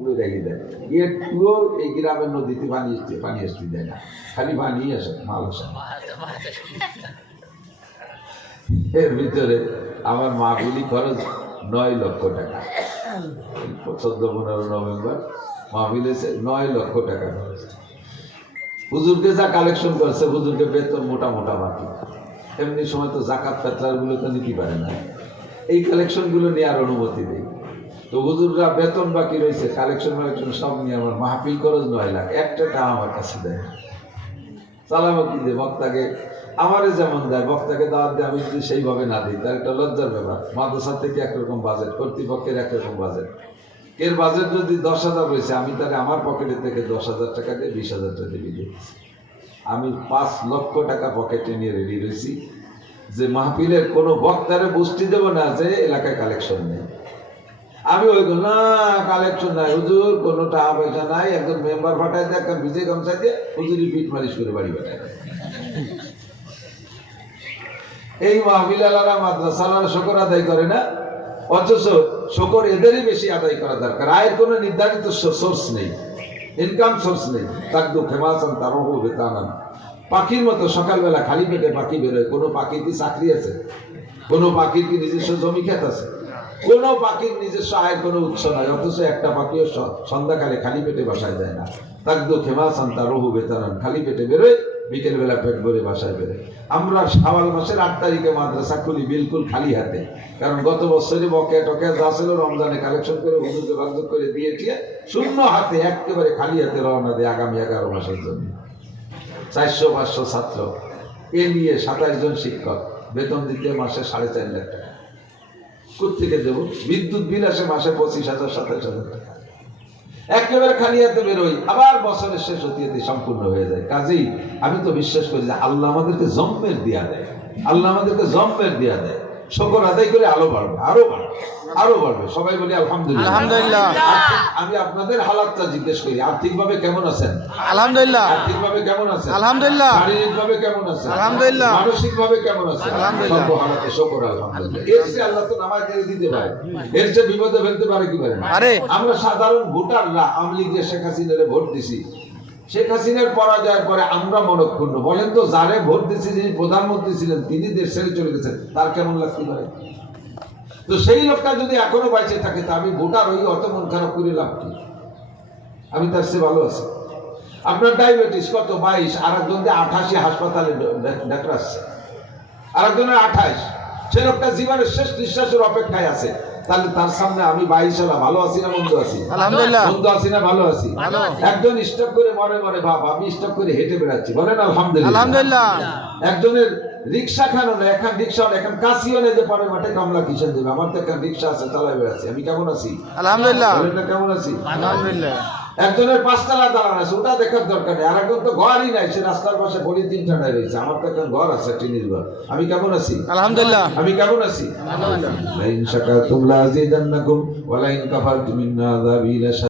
পুরো রেখে দেয়, একটুও এই গ্রামের নদীতে পানি আসতে দেয় না, খালি পানি আসে, মাল আসে। এর ভিতরে আমার মাহফিলি খরচ 9 লক্ষ টাকা। 14-15 নভেম্বর মাহফিল এসে 9 লক্ষ টাকা খরচ। হুজুরকে যা কালেকশন করছে, হুজুরকে বেতন মোটা মোটা বাকি। এমনি সময় তো জাকাত ফেতরার গুলো তো নিতে পারে না, এই কালেকশন গুলো নেওয়ার অনুমতি দেয়। তো হুজুররা বেতন বাকি রয়েছে, কালেকশন সব নিয়ে আমার মাহফিল খরচ 9 লাখ, একটা টাকা আমার কাছে দেয়। চালাবো কি দিয়ে বক্তাকে, আমারে যেমন দেয় বক্তাকে দাওয়াত দেয়, আমি যদি সেইভাবে না দিই তার একটা লজ্জার ব্যাপার। মাদ্রাসা থেকে একরকম বাজেট, কর্তৃপক্ষের একরকম বাজেট। এর বাজেট যদি 10,000 রয়েছে, আমি তাহলে আমার পকেটে থেকে 10,000 টাকা দিয়ে 20,000 টাকা দিয়ে দিচ্ছি। আমি 5 লক্ষ টাকা পকেটে নিয়ে রেডি রয়েছি যে মাহফিলের কোনো বক্তারে বুঝতে দেবো না যে এলাকায় কালেকশন নেই। আমি ওই না কালেকশন নাই হুজুর, কোনো টাকা পয়সা নাই, একজন মেম্বার পাঠাই দেয়, একটা বিজয় গামছা দিয়ে হুজুরি পিঠ মালিশ করে বাড়ি পাঠায়। এই মাহফিলালারা মাদ্রাসালারা শুকর আদায় করে না, অথচ শুকর এদেরই বেশি আদায় করা দরকার। আয়ের কোনো নির্ধারিত সোর্স নেই, ইনকাম সোর্স নেই। তাকদু খেমাসান তারহু বেতানান, পাখির মতো সকালবেলা খালি পেটে পাখি বেরোয়। কোনো পাখির কি চাকরি আছে? কোনো পাখির কি নিজস্ব জমি ক্ষেত আছে? কোনো পাখির নিজস্ব আয়ের কোনো উৎস নাই, অথচ একটা পাখিও সন্ধ্যাকালে খালি পেটে বাসায় যায় না। তাকদু খেমাসান তারহু বেতানান, খালি পেটে বেরোয়, বিকেল বেলা পেট ভরে বাসায় বেরোয়। আমরা শাওয়াল মাসের 8 তারিখে মাদ্রাসা খুলি বিলকুল খালি হাতে, কারণ গত বছরে বকেয়া টকেয়া যা ছিল রমজানে কালেকশন করে হুজুরকে বাগদুর করে দিয়েছি, শূন্য হাতে একেবারে খালি হাতে রওনা দেয় আগামী 11 মাসের জন্য। 400-500 ছাত্র, এ নিয়ে 27 জন শিক্ষক, বেতন দিতে মাসে 4.5 লাখ টাকা। কোথেকে দেবো? বিদ্যুৎ বিল আসে মাসে 25,000-27,000 টাকা। একেবারে খালি হাতে বেরোই, আবার বছরের শেষ হতে হতে সম্পূর্ণ হয়ে যায়। কাজেই আমি তো বিশ্বাস করি যে আল্লাহ আমাদেরকে জম্মের দিয়া দেয়, আল্লাহ আমাদেরকে জম্মের দিয়া দেয়। শুকর আদায় করে আলো বাড়বে, আরো বাড়বে, আরো বাড়বে। সবাই বলি আলহামদুলিল্লাহ। আলহামদুলিল্লাহ। আমি আপনাদের হালাতটা জিজ্ঞেস করি, আর্থিকভাবে কেমন আছেন? আলহামদুলিল্লাহ। আর্থিকভাবে কেমন আছেন? আলহামদুলিল্লাহ। শারীরিকভাবে কেমন আছেন? আলহামদুলিল্লাহ। মানসিকভাবে কেমন আছেন? আলহামদুলিল্লাহ। সব হালাতে শুকর আলহামদুলিল্লাহ। এর চেয়ে আল্লাহ তো নামাজ দিয়ে দিতে পারে, এর চেয়ে বিপদে ফেলতে পারে কি পারে না? আরে আমরা সাধারণ ভোটাররা আওয়ামী লীগের শেখ হাসিনারে ভোট দিছি, শেখ হাসিনার পরাজয়ের পরে আমরা মনক্ষুণ্ণ। বলেন তো, যারে ভোট দিছি, যিনি প্রধানমন্ত্রী ছিলেন, তিনি দেশ ছেড়ে চলে গেছেন, তার কেমন লাগতে পারে? তো সেই লোকটা যদি এখনো বাইচে থাকে, তা আমি ভোটার হই অত মন খারাপ করে লাভ কি? আমি তার চেয়ে ভালো আছি। আপনার ডায়াবেটিস কত? 22, আর একজন 88 হাসপাতালে ডাক্তার আসছে, আর একজনের 28। সে লোকটা জীবনের শেষ নিঃশ্বাসের অপেক্ষায় আছে। তাহলে তার সামনে আমি 22 সালে ভালো আছি না মন্দ আছি? আলহামদুলিল্লাহ। মন্দ আছি না ভালো আছি? একজন স্টক করে মরে মরে ভাব, আমি স্টক করে হেঁটে বেড়াচ্ছি, বলেন আলহামদুলিল্লাহ। আলহামদুলিল্লাহ। একজনের রিক্সা খানো না, এখন রিক্সা এখন কাশিও নেই যে পরের মাঠে কামলা কিসেন দেবে। আমার তো এখন রিক্সা আছে, চালাই বেড়াচ্ছি, আমি কেমন আছি? আলহামদুলিল্লাহ। বলেন না কেমন আছি? আলহামদুলিল্লাহ। একজনের 5 তলা দালান আছে, ওটা দেখার দরকার নেই। আর একজন তো ঘরই নাই, সে রাস্তার পাশে পলিথিন টানায় রয়েছে। আমার তো এখন ঘর আছে, টিনের ঘর। আমি কেমন আছি? আলহামদুলিল্লাহ। আমি কেমন আছি? আলহামদুলিল্লাহ। লাইন শাকারতুম লাযিদান্নাকুম ওয়া লাইন কাফারতুম ইন্না আযাবি লাশাদীদ।